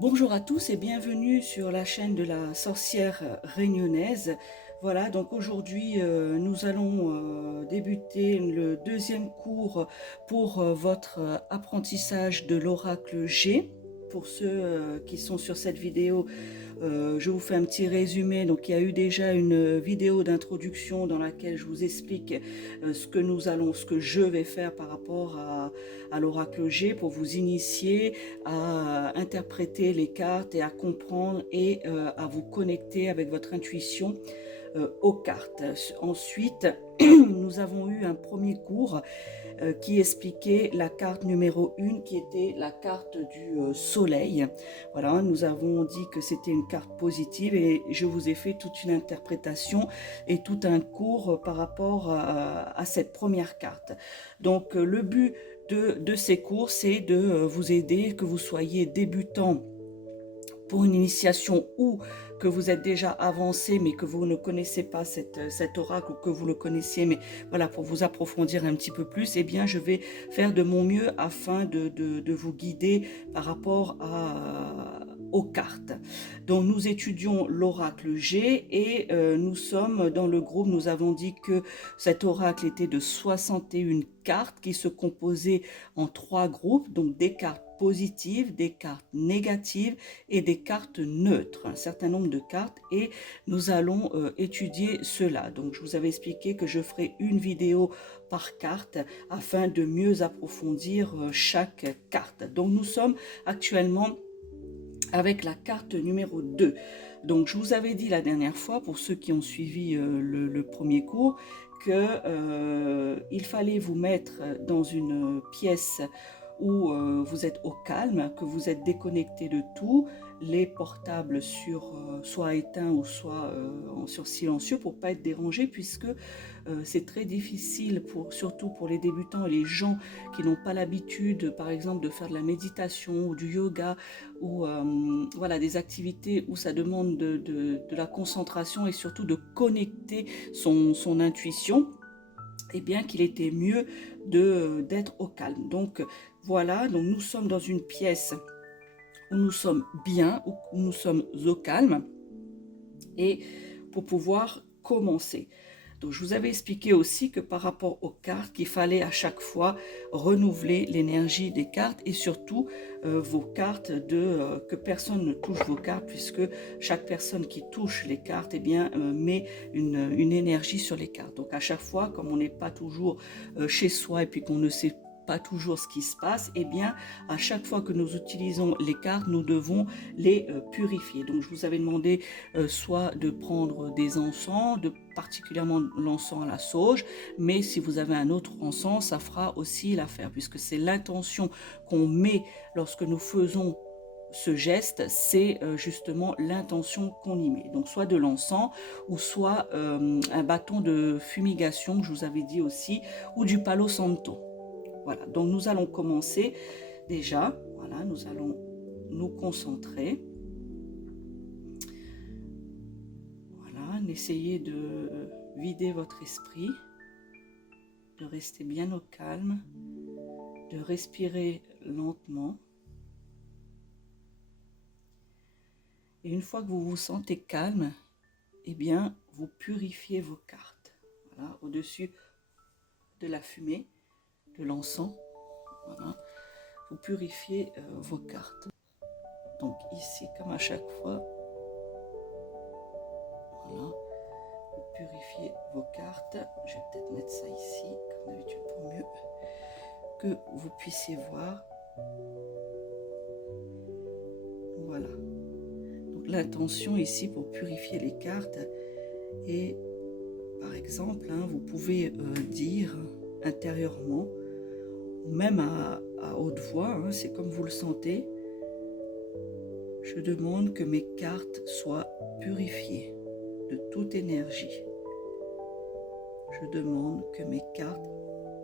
Bonjour à tous et bienvenue sur la chaîne de la sorcière réunionnaise. Voilà, donc aujourd'hui nous allons débuter le deuxième cours pour votre apprentissage de l'oracle G. Pour ceux qui sont sur cette vidéo, je vous fais un petit résumé. Donc il y a eu déjà une vidéo d'introduction dans laquelle je vous explique ce que je vais faire par rapport à l'oracle G pour vous initier à interpréter les cartes et à comprendre et à vous connecter avec votre intuition aux cartes. Ensuite, nous avons eu un premier cours qui expliquait la carte numéro 1 qui était la carte du soleil. Voilà, nous avons dit que c'était une carte positive et je vous ai fait toute une interprétation et tout un cours par rapport à cette première carte. Donc le but de ces cours, c'est de vous aider, que vous soyez débutant pour une initiation ou que vous êtes déjà avancé mais que vous ne connaissez pas cet oracle ou que vous le connaissiez, mais voilà, pour vous approfondir un petit peu plus, eh bien je vais faire de mon mieux afin de vous guider par rapport aux cartes. Donc nous étudions l'oracle G et nous sommes dans le groupe, nous avons dit que cet oracle était de 61 cartes qui se composaient en 3 groupes, donc des cartes positives, des cartes négatives et des cartes neutres, un certain nombre de cartes, et nous allons étudier cela. Donc je vous avais expliqué que je ferai une vidéo par carte afin de mieux approfondir chaque carte. Donc nous sommes actuellement avec la carte numéro 2. Donc je vous avais dit la dernière fois, pour ceux qui ont suivi le premier cours, que il fallait vous mettre dans une pièce où vous êtes au calme, que vous êtes déconnecté de tout, les portables soit éteints ou soit sur silencieux pour pas être dérangé, puisque c'est très difficile, surtout pour les débutants et les gens qui n'ont pas l'habitude, par exemple, de faire de la méditation ou du yoga, ou voilà, des activités où ça demande de la concentration et surtout de connecter son intuition, et bien qu'il était mieux d'être au calme. Donc voilà, donc nous sommes dans une pièce où nous sommes bien, où nous sommes au calme, et pour pouvoir commencer. Donc je vous avais expliqué aussi que par rapport aux cartes, qu'il fallait à chaque fois renouveler l'énergie des cartes et surtout vos cartes, que personne ne touche vos cartes, puisque chaque personne qui touche les cartes, eh bien, met une énergie sur les cartes. Donc à chaque fois, comme on n'est pas toujours chez soi et puis qu'on ne sait pas toujours ce qui se passe, eh bien à chaque fois que nous utilisons les cartes, nous devons les purifier. Donc je vous avais demandé soit de prendre des encens, particulièrement l'encens à la sauge, mais si vous avez un autre encens, ça fera aussi l'affaire, puisque c'est l'intention qu'on met lorsque nous faisons ce geste, c'est justement l'intention qu'on y met. Donc soit de l'encens ou soit un bâton de fumigation que je vous avais dit aussi, ou du palo santo. Voilà, donc nous allons commencer déjà. Voilà, nous allons nous concentrer. Voilà, essayez de vider votre esprit, de rester bien au calme, de respirer lentement. Et une fois que vous vous sentez calme, eh bien, vous purifiez vos cartes. Voilà, au-dessus de la fumée, de l'encens, voilà, vous purifiez vos cartes. Donc ici, comme à chaque fois, voilà, vous purifiez vos cartes. Je vais peut-être mettre ça ici, comme d'habitude, pour mieux que vous puissiez voir. Voilà. Donc l'intention ici pour purifier les cartes est, par exemple, vous pouvez dire intérieurement, ou même à haute voix, c'est comme vous le sentez, je demande que mes cartes soient purifiées de toute énergie. Je demande que mes cartes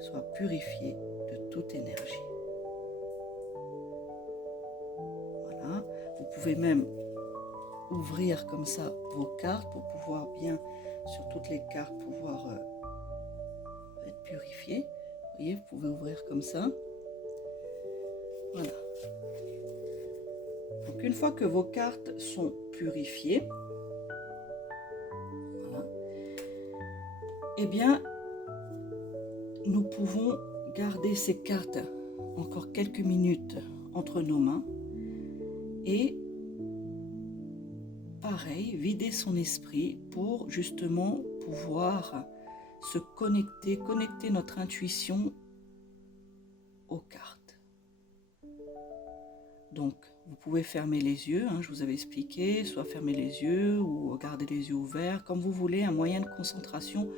soient purifiées de toute énergie. Voilà. Vous pouvez même ouvrir comme ça vos cartes pour pouvoir bien, sur toutes les cartes, pouvoir être purifiées. Vous voyez, vous pouvez ouvrir comme ça. Voilà. Donc Donc une fois que vos cartes sont purifiées, voilà, eh bien, nous pouvons garder ces cartes encore quelques minutes entre nos mains et pareil, vider son esprit pour justement pouvoir se connecter notre intuition aux cartes. Donc, vous pouvez fermer les yeux, je vous avais expliqué, soit fermer les yeux ou garder les yeux ouverts, comme vous voulez, un moyen de concentration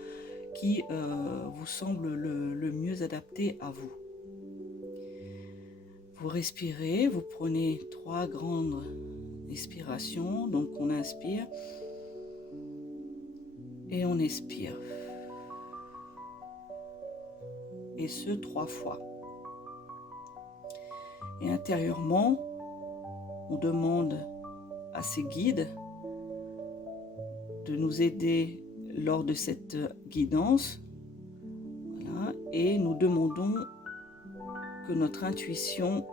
qui vous semble le mieux adapté à vous. Vous respirez, vous prenez 3 grandes expirations, donc on inspire et on expire. Et ce 3 fois. Et intérieurement, on demande à ces guides de nous aider lors de cette guidance. Voilà, et nous demandons que notre intuition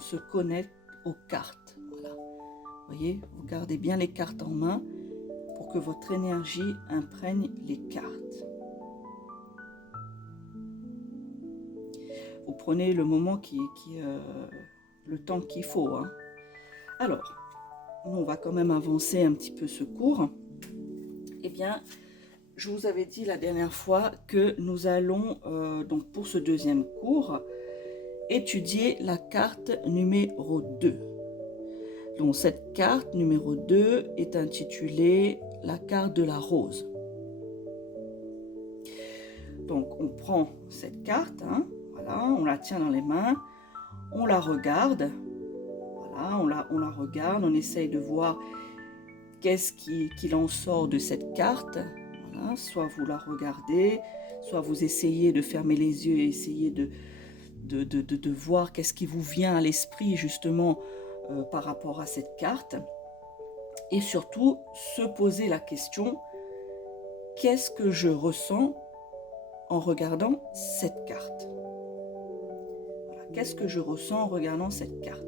se connecte aux cartes. Voilà. Vous voyez, vous gardez bien les cartes en main pour que votre énergie imprègne les cartes. Vous prenez le moment le temps qu'il faut. Alors, on va quand même avancer un petit peu ce cours. Eh bien, je vous avais dit la dernière fois que nous allons, donc pour ce deuxième cours, étudier la carte numéro 2. Donc, cette carte numéro 2 est intitulée la carte de la rose. Donc, on prend cette carte, voilà, on la tient dans les mains, on la regarde, voilà, on la regarde, on essaye de voir qu'est-ce qu'il en sort de cette carte. Voilà, soit vous la regardez, soit vous essayez de fermer les yeux et essayer de voir qu'est-ce qui vous vient à l'esprit justement par rapport à cette carte. Et surtout, se poser la question, qu'est-ce que je ressens en regardant cette carte? Voilà, qu'est-ce que je ressens en regardant cette carte?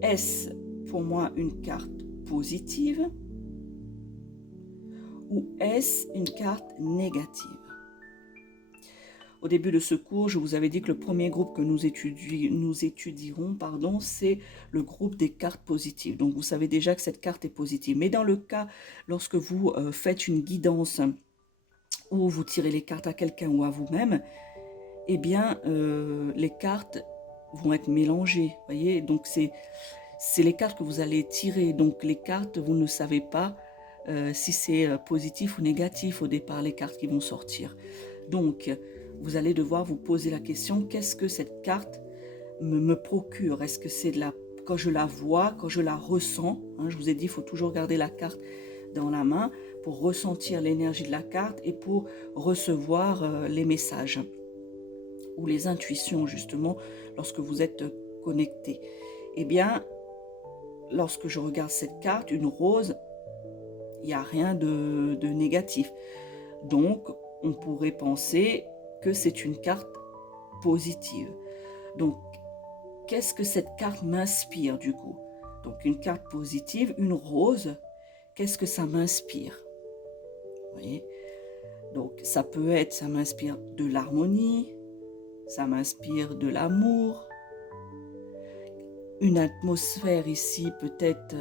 Est-ce pour moi une carte positive ou est-ce une carte négative? Au début de ce cours, je vous avais dit que le premier groupe que nous étudierons, c'est le groupe des cartes positives. Donc vous savez déjà que cette carte est positive. Mais dans le cas, lorsque vous faites une guidance où vous tirez les cartes à quelqu'un ou à vous-même, eh bien les cartes vont être mélangées. Voyez, donc c'est les cartes que vous allez tirer. Donc les cartes, vous ne savez pas si c'est positif ou négatif au départ, les cartes qui vont sortir. Donc, vous allez devoir vous poser la question, qu'est-ce que cette carte me procure? Est-ce que c'est quand je la vois, quand je la ressens, je vous ai dit, il faut toujours garder la carte dans la main pour ressentir l'énergie de la carte et pour recevoir les messages ou les intuitions, justement, lorsque vous êtes connecté. Eh bien, lorsque je regarde cette carte, une rose, il n'y a rien de négatif. Donc, on pourrait penser que c'est une carte positive. Donc, qu'est-ce que cette carte m'inspire du coup? Donc, une carte positive, une rose, qu'est-ce que ça m'inspire? Vous voyez? Donc, ça m'inspire de l'harmonie, ça m'inspire de l'amour, une atmosphère ici peut-être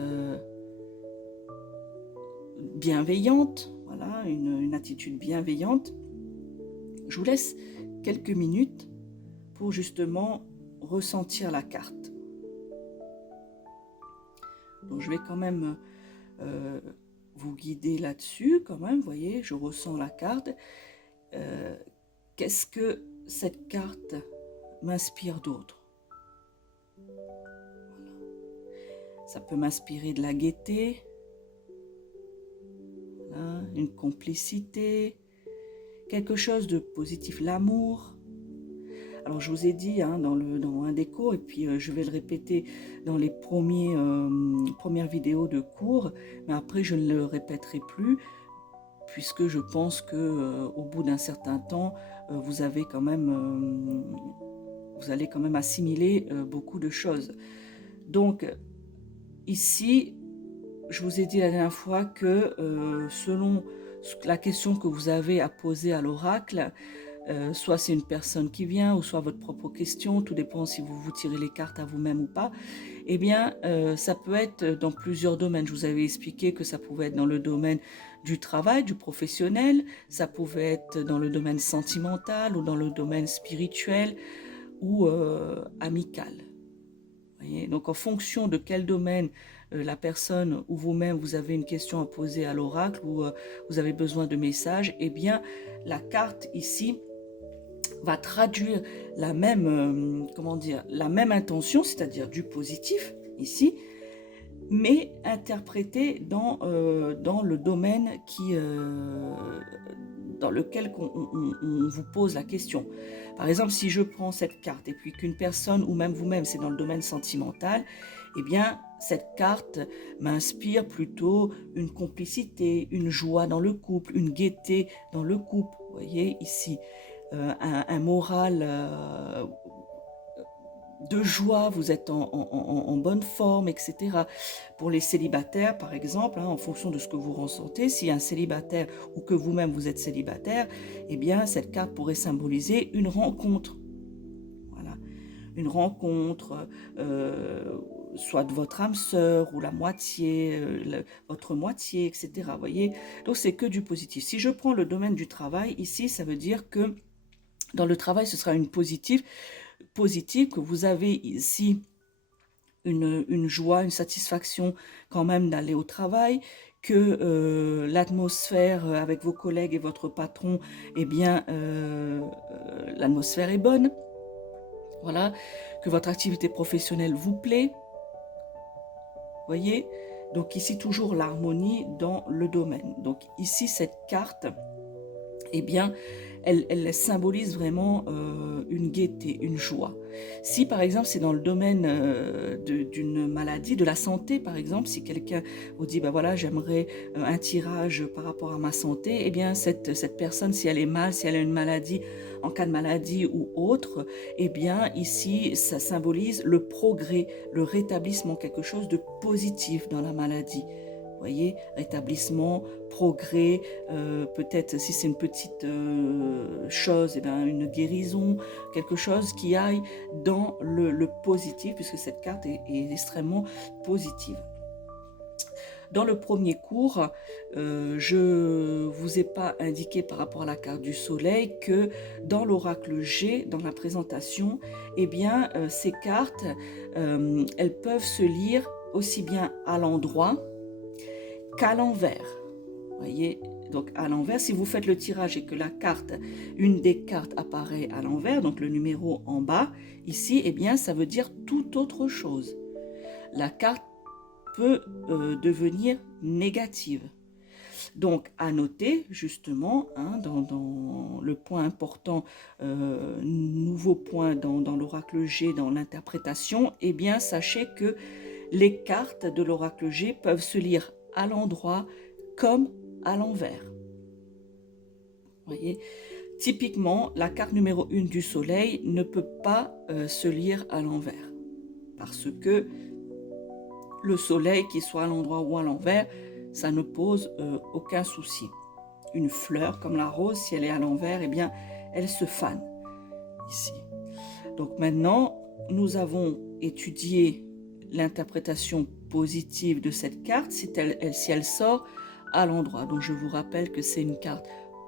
bienveillante, voilà, une attitude bienveillante. Je vous laisse quelques minutes pour justement ressentir la carte. Donc je vais quand même vous guider là-dessus quand même, vous voyez, je ressens la carte. Qu'est-ce que cette carte m'inspire d'autre? Voilà. Ça peut m'inspirer de la gaieté, voilà, une complicité, quelque chose de positif, l'amour. Alors je vous ai dit dans un des cours, et puis je vais le répéter dans les premières vidéos de cours, mais après je ne le répéterai plus, puisque je pense que au bout d'un certain temps, vous allez quand même assimiler beaucoup de choses. Donc ici, je vous ai dit la dernière fois que selon la question que vous avez à poser à l'oracle, soit c'est une personne qui vient, ou soit votre propre question, tout dépend si vous vous tirez les cartes à vous-même ou pas, eh bien, ça peut être dans plusieurs domaines. Je vous avais expliqué que ça pouvait être dans le domaine du travail, du professionnel, ça pouvait être dans le domaine sentimental, ou dans le domaine spirituel, ou amical. Voyez. Donc, en fonction de quel domaine la personne ou vous-même, vous avez une question à poser à l'oracle, ou vous avez besoin de messages, eh bien, la carte ici va traduire la même, la même intention, c'est-à-dire du positif ici, mais interprétée dans le domaine dans lequel on vous pose la question. Par exemple, si je prends cette carte et puis qu'une personne ou même vous-même, c'est dans le domaine sentimental, eh bien, cette carte m'inspire plutôt une complicité, une joie dans le couple, une gaieté dans le couple. Vous voyez ici, un moral de joie, vous êtes en bonne forme, etc. Pour les célibataires, par exemple, en fonction de ce que vous ressentez, si un célibataire ou que vous-même vous êtes célibataire, eh bien, cette carte pourrait symboliser une rencontre. Voilà, une rencontre, soit de votre âme sœur ou la moitié, votre moitié, etc. Vous voyez, donc c'est que du positif. Si je prends le domaine du travail, ici, ça veut dire que dans le travail, ce sera une positive, que vous avez ici une joie, une satisfaction quand même d'aller au travail, que l'atmosphère avec vos collègues et votre patron, eh bien, l'atmosphère est bonne, voilà, que votre activité professionnelle vous plaît, voyez. Donc ici, toujours l'harmonie dans le domaine. Donc ici, cette carte, eh bien, elle symbolise vraiment une gaieté, une joie. Si par exemple c'est dans le domaine d'une maladie, de la santé par exemple, si quelqu'un vous dit ben voilà j'aimerais un tirage par rapport à ma santé, eh bien cette personne, si elle est mal, si elle a une maladie, en cas de maladie ou autre, eh bien ici ça symbolise le progrès, le rétablissement, quelque chose de positif dans la maladie. Vous voyez, rétablissement, progrès, peut-être si c'est une petite chose, eh bien, une guérison, quelque chose qui aille dans le positif, puisque cette carte est extrêmement positive. Dans le premier cours, je ne vous ai pas indiqué par rapport à la carte du soleil que dans l'oracle G, dans la présentation, eh bien, ces cartes, elles peuvent se lire aussi bien à l'endroit qu'à l'envers. Voyez, donc à l'envers, si vous faites le tirage et que la carte, une des cartes apparaît à l'envers, donc le numéro en bas, ici, eh bien, ça veut dire tout autre chose. La carte peut devenir négative. Donc, à noter, justement, dans le point important, nouveau point dans l'oracle G, dans l'interprétation, eh bien, sachez que les cartes de l'oracle G peuvent se lire à l'endroit comme à l'envers. Voyez, typiquement, la carte numéro 1 du soleil ne peut pas se lire à l'envers, parce que le soleil, qu'il soit à l'endroit ou à l'envers, ça ne pose aucun souci. Une fleur comme la rose, si elle est à l'envers, eh bien, elle se fane ici. Donc maintenant, nous avons étudié l'interprétation positive de cette carte si elle sort à l'endroit. Donc je vous rappelle que c'est une carte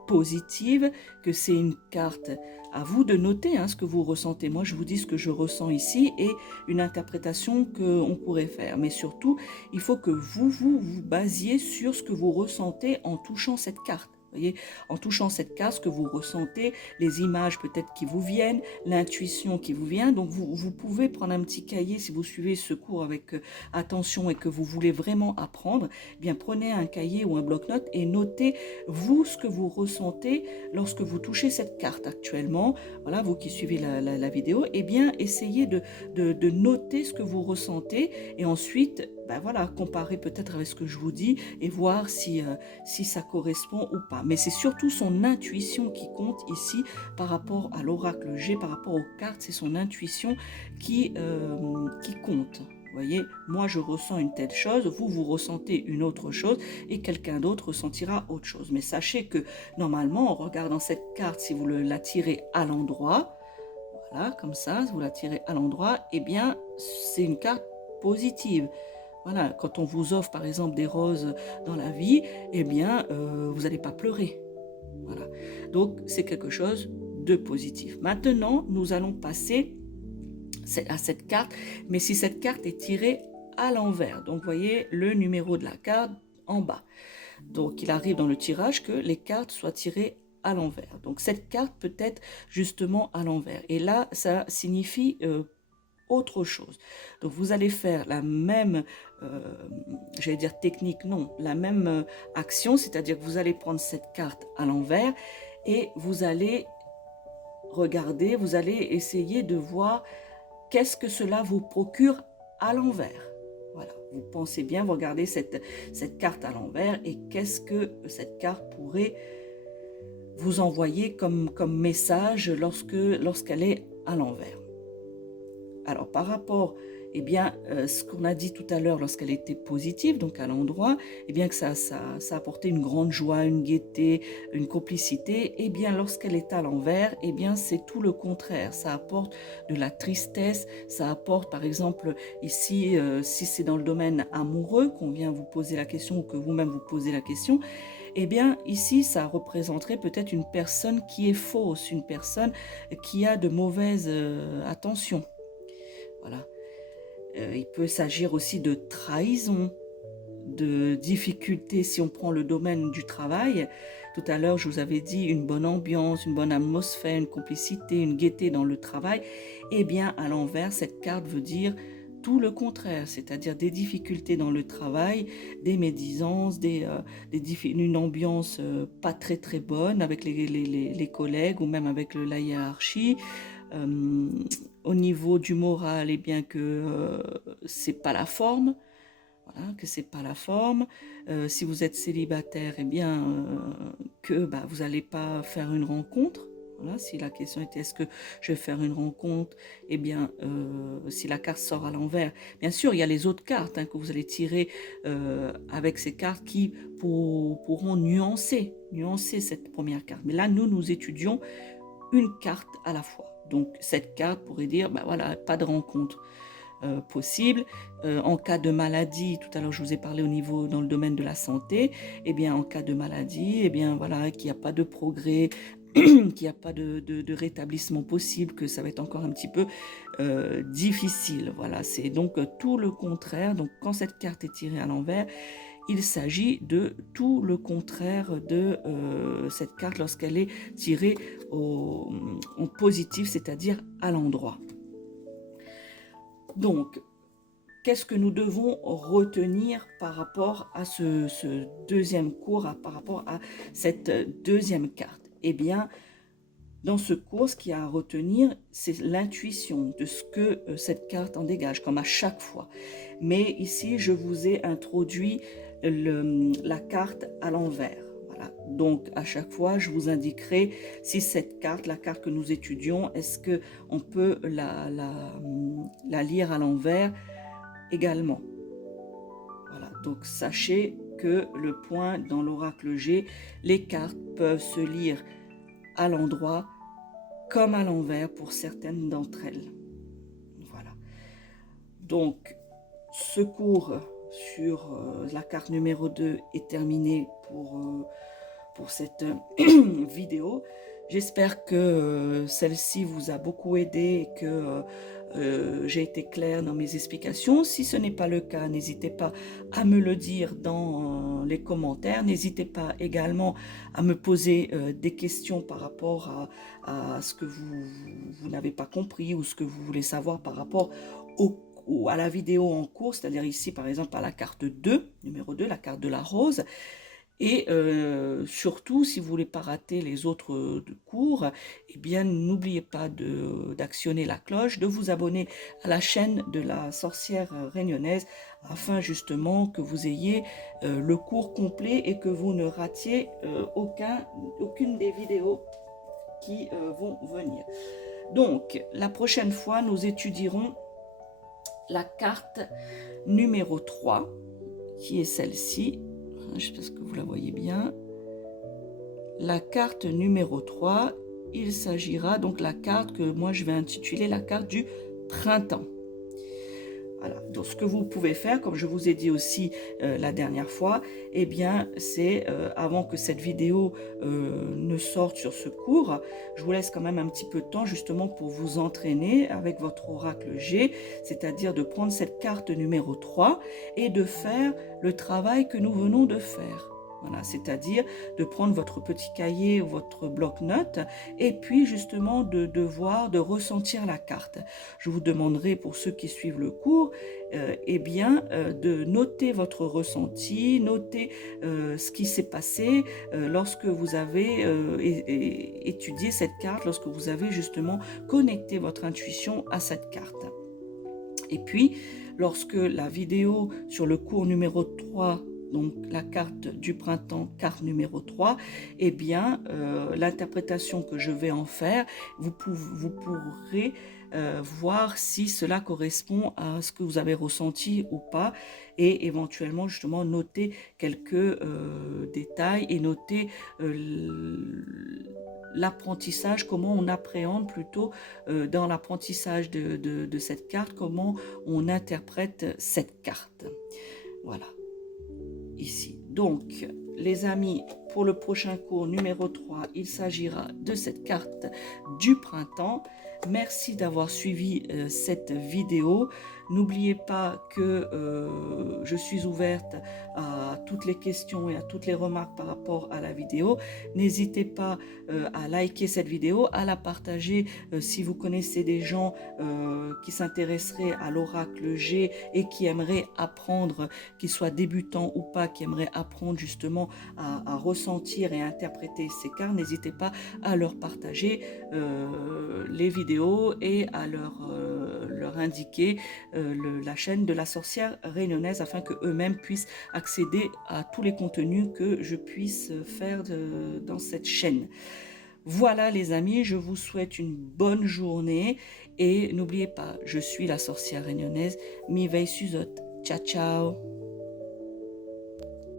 positive, que c'est une carte, à vous de noter ce que vous ressentez. Moi je vous dis ce que je ressens ici et une interprétation qu'on pourrait faire. Mais surtout, il faut que vous basiez sur ce que vous ressentez en touchant cette carte. Voyez, en touchant cette carte, ce que vous ressentez, les images peut-être qui vous viennent, l'intuition qui vous vient. Donc vous pouvez prendre un petit cahier si vous suivez ce cours avec attention et que vous voulez vraiment apprendre. Eh bien prenez un cahier ou un bloc-notes et notez vous ce que vous ressentez lorsque vous touchez cette carte actuellement. Voilà, vous qui suivez la vidéo, eh bien essayez de noter ce que vous ressentez et ensuite voilà, comparer peut-être avec ce que je vous dis et voir si ça correspond ou pas. Mais c'est surtout son intuition qui compte ici par rapport à l'oracle G, par rapport aux cartes, c'est son intuition qui compte. Vous voyez, moi je ressens une telle chose, vous ressentez une autre chose et quelqu'un d'autre ressentira autre chose. Mais sachez que normalement, en regardant cette carte, si vous la tirez à l'endroit, voilà, comme ça, si vous la tirez à l'endroit, eh bien, c'est une carte positive. Voilà, quand on vous offre par exemple des roses dans la vie, eh bien, vous n'allez pas pleurer. Voilà, donc c'est quelque chose de positif. Maintenant, nous allons passer à cette carte, mais si cette carte est tirée à l'envers, donc vous voyez le numéro de la carte en bas. Donc il arrive dans le tirage que les cartes soient tirées à l'envers. Donc cette carte peut être justement à l'envers. Et là, ça signifie autre chose. Donc vous allez faire la même, j'allais dire technique, non, la même action, c'est-à-dire que vous allez prendre cette carte à l'envers et vous allez regarder, vous allez essayer de voir qu'est-ce que cela vous procure à l'envers. Voilà, vous pensez bien, vous regardez cette carte à l'envers et qu'est-ce que cette carte pourrait vous envoyer comme message lorsqu'elle est à l'envers. Alors par rapport, eh bien, ce qu'on a dit tout à l'heure lorsqu'elle était positive, donc à l'endroit, eh bien que ça apportait une grande joie, une gaieté, une complicité. Eh bien lorsqu'elle est à l'envers, eh bien c'est tout le contraire. Ça apporte de la tristesse, ça apporte par exemple ici, si c'est dans le domaine amoureux qu'on vient vous poser la question ou que vous-même vous posez la question, eh bien ici ça représenterait peut-être une personne qui est fausse, une personne qui a de mauvaises intentions. Voilà. Il peut s'agir aussi de trahison, de difficultés si on prend le domaine du travail. Tout à l'heure, je vous avais dit une bonne ambiance, une bonne atmosphère, une complicité, une gaieté dans le travail. Eh bien, à l'envers, cette carte veut dire tout le contraire, c'est-à-dire des difficultés dans le travail, des médisances, une ambiance pas très très bonne avec les collègues ou même avec la hiérarchie. Euh, Au niveau du moral, eh bien que c'est pas la forme, voilà, que c'est pas la forme. Si vous êtes célibataire, eh bien que vous n'allez pas faire une rencontre. Voilà, si la question était est-ce que je vais faire une rencontre, eh bien si la carte sort à l'envers, bien sûr il y a les autres cartes que vous allez tirer avec ces cartes qui pourront nuancer cette première carte. Mais là nous étudions une carte à la fois. Donc cette carte pourrait dire, voilà, pas de rencontre possible. En cas de maladie, tout à l'heure je vous ai parlé dans le domaine de la santé, eh bien en cas de maladie, eh bien voilà, qu'il n'y a pas de progrès, qu'il n'y a pas de rétablissement possible, que ça va être encore un petit peu difficile. Voilà, c'est donc tout le contraire. Donc quand cette carte est tirée à l'envers, il s'agit de tout le contraire de cette carte lorsqu'elle est tirée en positif, c'est-à-dire à l'endroit. Donc, qu'est-ce que nous devons retenir par rapport à ce deuxième cours, par rapport à cette deuxième carte? Eh bien, dans ce cours, ce qu'il y a à retenir, c'est l'intuition de ce que cette carte en dégage, comme à chaque fois. Mais ici, je vous ai introduit la carte à l'envers. Voilà. Donc, à chaque fois, je vous indiquerai si cette carte, la carte que nous étudions, est-ce qu'on peut la lire à l'envers également. Voilà. Donc, sachez que le point dans l'oracle G, les cartes peuvent se lire à l'endroit comme à l'envers pour certaines d'entre elles. Voilà. Donc, ce cours sur la carte numéro 2 est terminé pour cette vidéo. J'espère que celle-ci vous a beaucoup aidé et que j'ai été claire dans mes explications. Si ce n'est pas le cas, n'hésitez pas à me le dire dans les commentaires. N'hésitez pas également à me poser des questions par rapport à ce que vous n'avez pas compris ou ce que vous voulez savoir par rapport à la vidéo en cours, c'est-à-dire ici par exemple à la carte 2, numéro 2, la carte de la rose. Et surtout, si vous ne voulez pas rater les autres cours, eh bien, n'oubliez pas d'actionner la cloche, de vous abonner à la chaîne de la sorcière réunionnaise, afin justement que vous ayez le cours complet et que vous ne ratiez aucune des vidéos qui vont venir. Donc, la prochaine fois, nous étudierons la carte numéro 3, qui est celle-ci. J'espère que vous la voyez bien. La carte numéro 3, il s'agira donc la carte que moi je vais intituler la carte du printemps. Voilà. Donc ce que vous pouvez faire, comme je vous ai dit aussi la dernière fois, eh bien c'est avant que cette vidéo ne sorte sur ce cours, je vous laisse quand même un petit peu de temps justement pour vous entraîner avec votre oracle G, c'est-à-dire de prendre cette carte numéro 3 et de faire le travail que nous venons de faire. Voilà, c'est-à-dire de prendre votre petit cahier ou votre bloc-notes et puis justement de voir, de ressentir la carte. Je vous demanderai pour ceux qui suivent le cours, de noter votre ressenti, noter ce qui s'est passé lorsque vous avez étudié cette carte, lorsque vous avez justement connecté votre intuition à cette carte. Et puis, lorsque la vidéo sur le cours numéro 3, donc la carte du printemps, carte numéro 3, eh bien, l'interprétation que je vais en faire, vous pourrez voir si cela correspond à ce que vous avez ressenti ou pas, et éventuellement justement noter quelques détails et noter l'apprentissage, comment on appréhende plutôt dans l'apprentissage de cette carte, comment on interprète cette carte. Voilà, ici. Donc, les amis, pour le prochain cours numéro 3, il s'agira de cette carte du printemps. Merci d'avoir suivi cette vidéo. N'oubliez pas que je suis ouverte à toutes les questions et à toutes les remarques par rapport à la vidéo. N'hésitez pas à liker cette vidéo, à la partager si vous connaissez des gens qui s'intéresseraient à l'oracle G et qui aimeraient apprendre, qu'ils soient débutants ou pas, qui aimeraient apprendre justement à ressentir et à interpréter ces cartes. N'hésitez pas à leur partager les vidéos et à leur indiquer la chaîne de la sorcière réunionnaise afin qu'eux-mêmes puissent accéder à tous les contenus que je puisse faire dans cette chaîne. Voilà les amis, je vous souhaite une bonne journée et n'oubliez pas, je suis la sorcière réunionnaise, mi veille suzot. Ciao ciao.